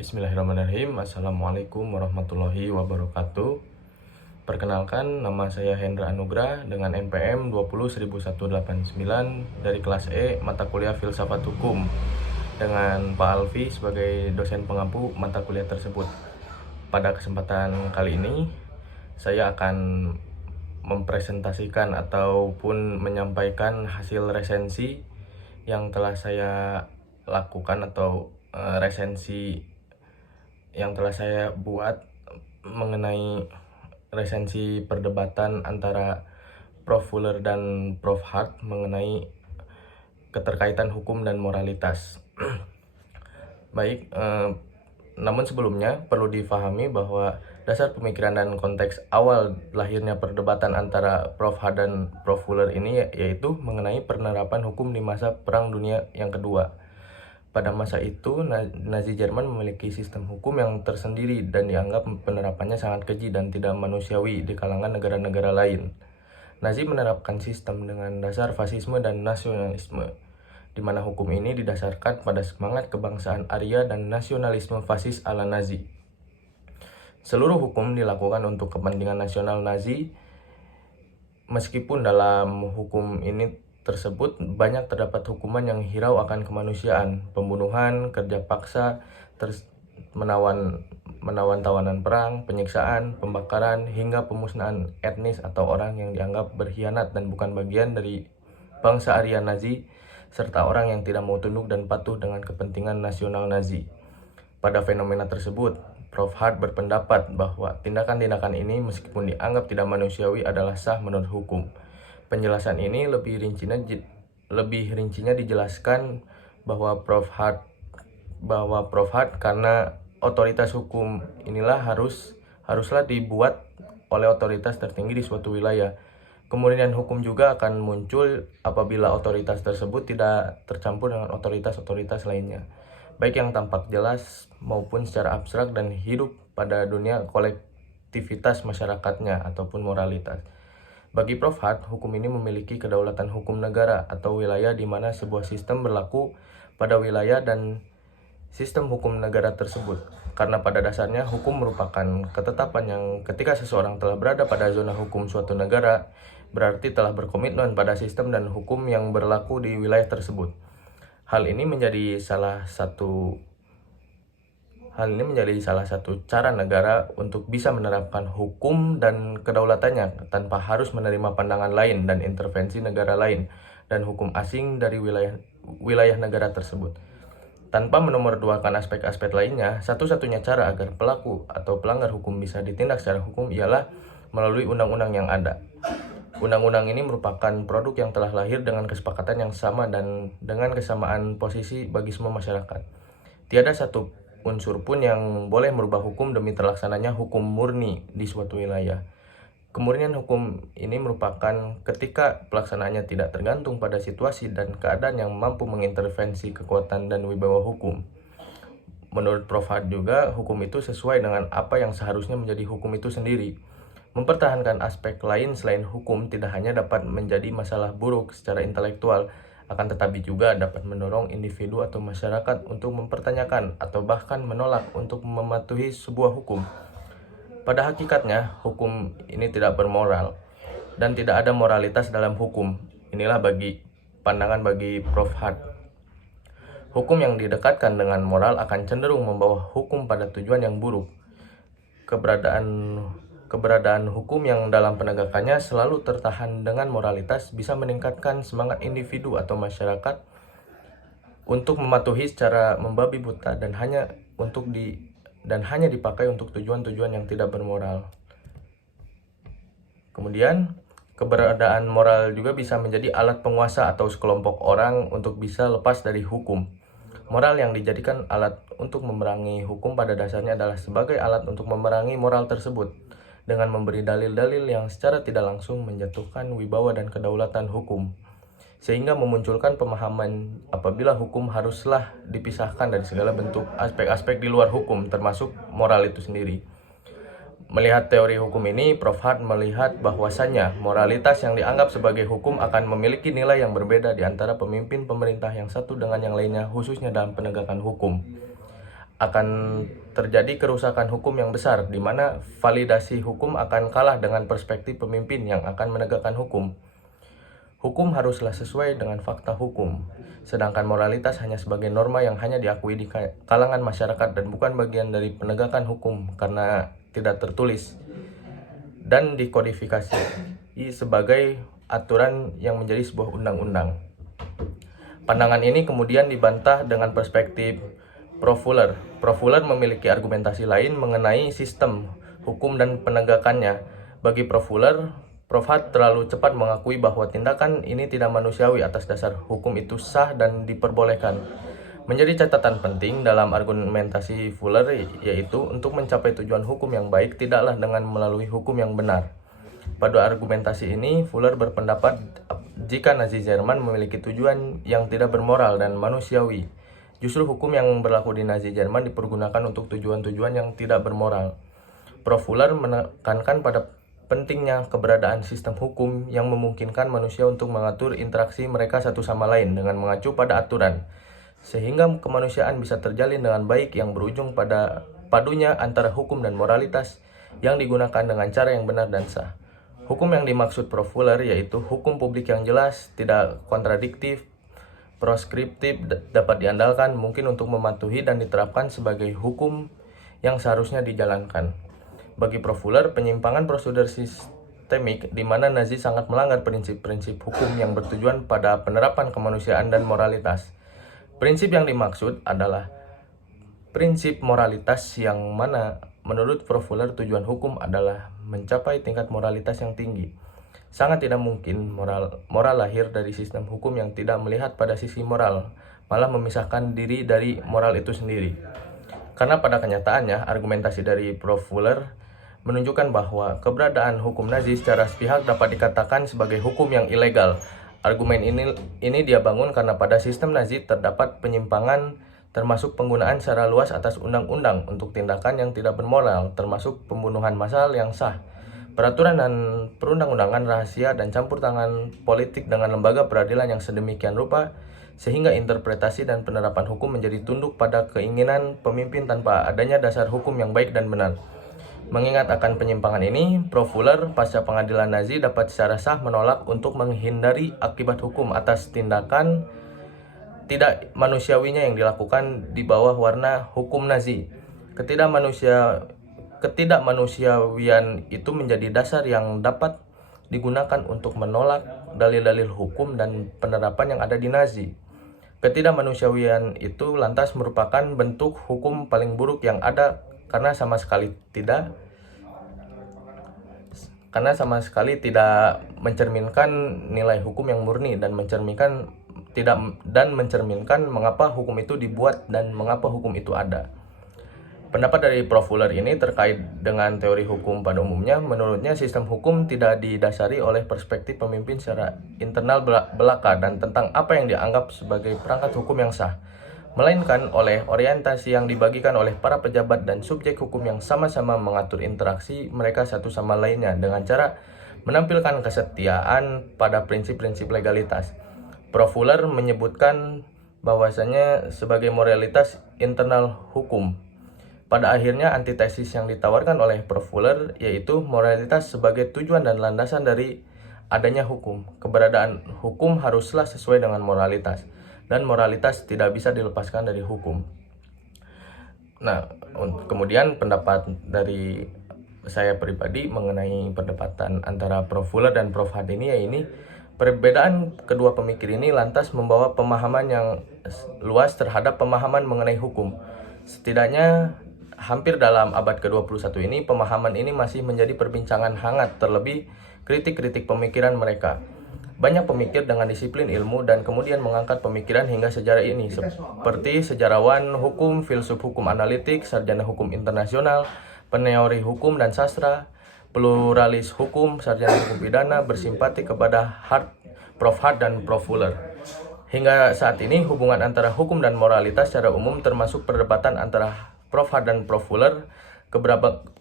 Bismillahirrahmanirrahim. Assalamualaikum warahmatullahi wabarakatuh. Perkenalkan, nama saya Hendra Anugrah dengan NPM 20.189 dari kelas E mata kuliah Filsafat Hukum dengan Pak Alfi sebagai dosen pengampu mata kuliah tersebut. Pada kesempatan kali ini, saya akan mempresentasikan ataupun menyampaikan hasil resensi yang telah saya lakukan atau resensi yang telah saya buat mengenai resensi perdebatan antara Prof. Fuller dan Prof. Hart mengenai keterkaitan hukum dan moralitas. Baik, namun sebelumnya perlu difahami bahwa dasar pemikiran dan konteks awal lahirnya perdebatan antara Prof. Hart dan Prof. Fuller ini yaitu mengenai penerapan hukum di masa Perang Dunia yang Kedua. Pada masa itu, Nazi Jerman memiliki sistem hukum yang tersendiri dan dianggap penerapannya sangat keji dan tidak manusiawi di kalangan negara-negara lain. Nazi menerapkan sistem dengan dasar fasisme dan nasionalisme, di mana hukum ini didasarkan pada semangat kebangsaan Arya dan nasionalisme fasis ala Nazi. Seluruh hukum dilakukan untuk kepentingan nasional Nazi, meskipun dalam hukum ini tersebut banyak terdapat hukuman yang hirau akan kemanusiaan, pembunuhan, kerja paksa, menawan tawanan perang, penyiksaan, pembakaran, hingga pemusnahan etnis atau orang yang dianggap berkhianat dan bukan bagian dari bangsa Arya Nazi, serta orang yang tidak mau tunduk dan patuh dengan kepentingan nasional Nazi. Pada fenomena tersebut, Prof. Hart berpendapat bahwa tindakan-tindakan ini meskipun dianggap tidak manusiawi adalah sah menurut hukum. Penjelasan ini lebih rincinya dijelaskan bahwa Prof. Hart karena otoritas hukum inilah haruslah dibuat oleh otoritas tertinggi di suatu wilayah. Kemudian hukum juga akan muncul apabila otoritas tersebut tidak tercampur dengan otoritas-otoritas lainnya, baik yang tampak jelas maupun secara abstrak dan hidup pada dunia kolektivitas masyarakatnya ataupun moralitas. Bagi Prof. Hart, hukum ini memiliki kedaulatan hukum negara atau wilayah di mana sebuah sistem berlaku pada wilayah dan sistem hukum negara tersebut. Karena pada dasarnya hukum merupakan ketetapan yang ketika seseorang telah berada pada zona hukum suatu negara, berarti telah berkomitmen pada sistem dan hukum yang berlaku di wilayah tersebut. Hal ini menjadi salah satu cara negara untuk bisa menerapkan hukum dan kedaulatannya tanpa harus menerima pandangan lain dan intervensi negara lain dan hukum asing dari wilayah negara tersebut. Tanpa menomorduakan aspek-aspek lainnya, satu-satunya cara agar pelaku atau pelanggar hukum bisa ditindak secara hukum ialah melalui undang-undang yang ada. Undang-undang ini merupakan produk yang telah lahir dengan kesepakatan yang sama dan dengan kesamaan posisi bagi semua masyarakat. Tiada satu unsur pun yang boleh merubah hukum demi terlaksananya hukum murni di suatu wilayah. Kemurnian hukum ini merupakan ketika pelaksanaannya tidak tergantung pada situasi dan keadaan yang mampu mengintervensi kekuatan dan wibawa hukum. Menurut Prof. Hart juga, hukum itu sesuai dengan apa yang seharusnya menjadi hukum itu sendiri. Mempertahankan aspek lain selain hukum tidak hanya dapat menjadi masalah buruk secara intelektual, akan tetapi juga dapat mendorong individu atau masyarakat untuk mempertanyakan atau bahkan menolak untuk mematuhi sebuah hukum. Pada hakikatnya, hukum ini tidak bermoral dan tidak ada moralitas dalam hukum. Inilah pandangan bagi Prof. Hart. Hukum yang didekatkan dengan moral akan cenderung membawa hukum pada tujuan yang buruk. Keberadaan hukum yang dalam penegakannya selalu tertahan dengan moralitas bisa meningkatkan semangat individu atau masyarakat untuk mematuhi secara membabi buta dan hanya dipakai untuk tujuan-tujuan yang tidak bermoral. Kemudian, keberadaan moral juga bisa menjadi alat penguasa atau sekelompok orang untuk bisa lepas dari hukum. Moral yang dijadikan alat untuk memerangi hukum pada dasarnya adalah sebagai alat untuk memerangi moral tersebut, dengan memberi dalil-dalil yang secara tidak langsung menjatuhkan wibawa dan kedaulatan hukum, sehingga memunculkan pemahaman apabila hukum haruslah dipisahkan dari segala bentuk aspek-aspek di luar hukum, termasuk moral itu sendiri. Melihat teori hukum ini, Prof. Hart melihat bahwasannya moralitas yang dianggap sebagai hukum akan memiliki nilai yang berbeda di antara pemimpin pemerintah yang satu dengan yang lainnya, khususnya dalam penegakan hukum. akan terjadi kerusakan hukum yang besar, di mana validasi hukum akan kalah dengan perspektif pemimpin yang akan menegakkan hukum. Hukum haruslah sesuai dengan fakta hukum, sedangkan moralitas hanya sebagai norma yang hanya diakui di kalangan masyarakat dan bukan bagian dari penegakan hukum karena tidak tertulis dan dikodifikasi sebagai aturan yang menjadi sebuah undang-undang. Pandangan ini kemudian dibantah dengan perspektif Prof. Fuller. Prof. Fuller memiliki argumentasi lain mengenai sistem hukum dan penegakannya. Bagi Prof. Fuller, Prof. Hart terlalu cepat mengakui bahwa tindakan ini tidak manusiawi atas dasar hukum itu sah dan diperbolehkan. Menjadi catatan penting dalam argumentasi Fuller yaitu untuk mencapai tujuan hukum yang baik tidaklah dengan melalui hukum yang benar. Pada argumentasi ini, Fuller berpendapat jika Nazi Jerman memiliki tujuan yang tidak bermoral dan manusiawi, justru hukum yang berlaku di Nazi Jerman dipergunakan untuk tujuan-tujuan yang tidak bermoral. Prof. Fuller menekankan pada pentingnya keberadaan sistem hukum yang memungkinkan manusia untuk mengatur interaksi mereka satu sama lain dengan mengacu pada aturan, sehingga kemanusiaan bisa terjalin dengan baik yang berujung pada padunya antara hukum dan moralitas yang digunakan dengan cara yang benar dan sah. Hukum yang dimaksud Prof. Fuller yaitu hukum publik yang jelas, tidak kontradiktif, proskriptif, dapat diandalkan, mungkin untuk mematuhi dan diterapkan sebagai hukum yang seharusnya dijalankan. Bagi Prof. Fuller, penyimpangan prosedur sistemik di mana Nazi sangat melanggar prinsip-prinsip hukum yang bertujuan pada penerapan kemanusiaan dan moralitas. Prinsip yang dimaksud adalah prinsip moralitas yang mana menurut Prof. Fuller tujuan hukum adalah mencapai tingkat moralitas yang tinggi. Sangat tidak mungkin moral lahir dari sistem hukum yang tidak melihat pada sisi moral, malah memisahkan diri dari moral itu sendiri. Karena pada kenyataannya, argumentasi dari Prof. Fuller menunjukkan bahwa keberadaan hukum Nazi secara sepihak dapat dikatakan sebagai hukum yang ilegal. Argumen ini dia bangun karena pada sistem Nazi terdapat penyimpangan termasuk penggunaan secara luas atas undang-undang untuk tindakan yang tidak bermoral, termasuk pembunuhan massal yang sah, peraturan dan perundang-undangan rahasia, dan campur tangan politik dengan lembaga peradilan yang sedemikian rupa, sehingga interpretasi dan penerapan hukum menjadi tunduk pada keinginan pemimpin tanpa adanya dasar hukum yang baik dan benar. Mengingat akan penyimpangan ini, Prof. Fuller pasca pengadilan Nazi dapat secara sah menolak untuk menghindari akibat hukum atas tindakan tidak manusiawinya yang dilakukan di bawah warna hukum Nazi. Ketidakmanusiawian itu menjadi dasar yang dapat digunakan untuk menolak dalil-dalil hukum dan penerapan yang ada di Nazi. Ketidakmanusiawian itu lantas merupakan bentuk hukum paling buruk yang ada karena sama sekali tidak mencerminkan nilai hukum yang murni dan mencerminkan mengapa hukum itu dibuat dan mengapa hukum itu ada. Pendapat dari Prof. Fuller ini terkait dengan teori hukum pada umumnya. Menurutnya sistem hukum tidak didasari oleh perspektif pemimpin secara internal belaka dan tentang apa yang dianggap sebagai perangkat hukum yang sah, melainkan oleh orientasi yang dibagikan oleh para pejabat dan subjek hukum yang sama-sama mengatur interaksi mereka satu sama lainnya dengan cara menampilkan kesetiaan pada prinsip-prinsip legalitas. Prof. Fuller menyebutkan bahwasanya sebagai moralitas internal hukum. Pada akhirnya antitesis yang ditawarkan oleh Prof. Fuller yaitu moralitas sebagai tujuan dan landasan dari adanya hukum. Keberadaan hukum haruslah sesuai dengan moralitas, dan moralitas tidak bisa dilepaskan dari hukum. Nah, kemudian pendapat dari saya pribadi mengenai perdebatan antara Prof. Fuller dan Prof. Hart ini perbedaan kedua pemikir ini lantas membawa pemahaman yang luas terhadap pemahaman mengenai hukum. Setidaknya hampir dalam abad ke-21 ini, pemahaman ini masih menjadi perbincangan hangat, terlebih kritik-kritik pemikiran mereka. Banyak pemikir dengan disiplin ilmu dan kemudian mengangkat pemikiran hingga sejarah ini, seperti sejarawan hukum, filsuf hukum analitik, sarjana hukum internasional, peneori hukum dan sastra, pluralis hukum, sarjana hukum pidana, bersimpati kepada Prof. Hart dan Prof. Fuller. Hingga saat ini, hubungan antara hukum dan moralitas secara umum termasuk perdebatan antara Prof. Hart dan Prof. Fuller,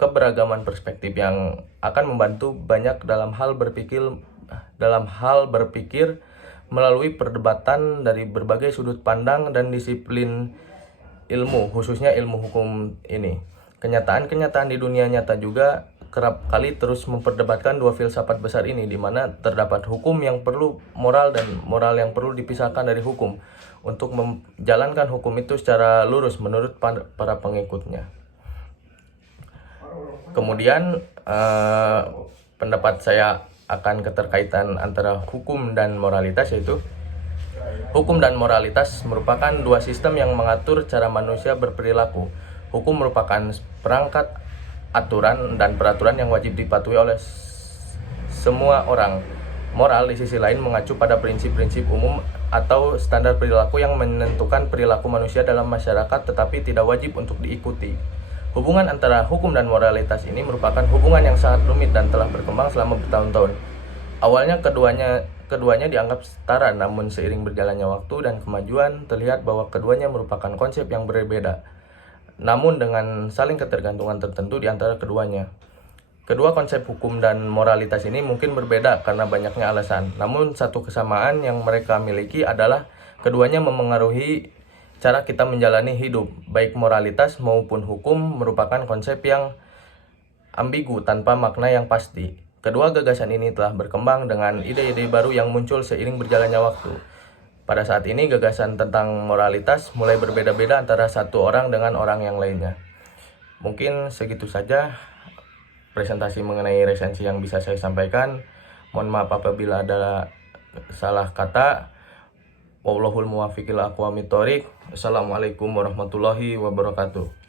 keberagaman perspektif yang akan membantu banyak dalam hal berpikir melalui perdebatan dari berbagai sudut pandang dan disiplin ilmu, khususnya ilmu hukum ini. Kenyataan-kenyataan di dunia nyata juga kerap kali terus memperdebatkan dua filsafat besar ini, di mana terdapat hukum yang perlu moral dan moral yang perlu dipisahkan dari hukum untuk menjalankan hukum itu secara lurus menurut para pengikutnya. Kemudian pendapat saya akan keterkaitan antara hukum dan moralitas, yaitu hukum dan moralitas merupakan dua sistem yang mengatur cara manusia berperilaku. Hukum merupakan perangkat aturan dan peraturan yang wajib dipatuhi oleh semua orang. Moral di sisi lain mengacu pada prinsip-prinsip umum atau standar perilaku yang menentukan perilaku manusia dalam masyarakat tetapi tidak wajib untuk diikuti. Hubungan antara hukum dan moralitas ini merupakan hubungan yang sangat rumit dan telah berkembang selama bertahun-tahun. Awalnya keduanya dianggap setara, namun seiring berjalannya waktu dan kemajuan terlihat bahwa keduanya merupakan konsep yang berbeda, namun dengan saling ketergantungan tertentu di antara keduanya. Kedua konsep hukum dan moralitas ini mungkin berbeda karena banyaknya alasan, namun satu kesamaan yang mereka miliki adalah keduanya memengaruhi cara kita menjalani hidup. Baik moralitas maupun hukum merupakan konsep yang ambigu tanpa makna yang pasti. Kedua gagasan ini telah berkembang dengan ide-ide baru yang muncul seiring berjalannya waktu. Pada saat ini gagasan tentang moralitas mulai berbeda-beda antara satu orang dengan orang yang lainnya. Mungkin segitu saja presentasi mengenai resensi yang bisa saya sampaikan. Mohon maaf apabila ada salah kata. Wallahul muwaffiq ila aqwamit thoriq. Assalamualaikum warahmatullahi wabarakatuh.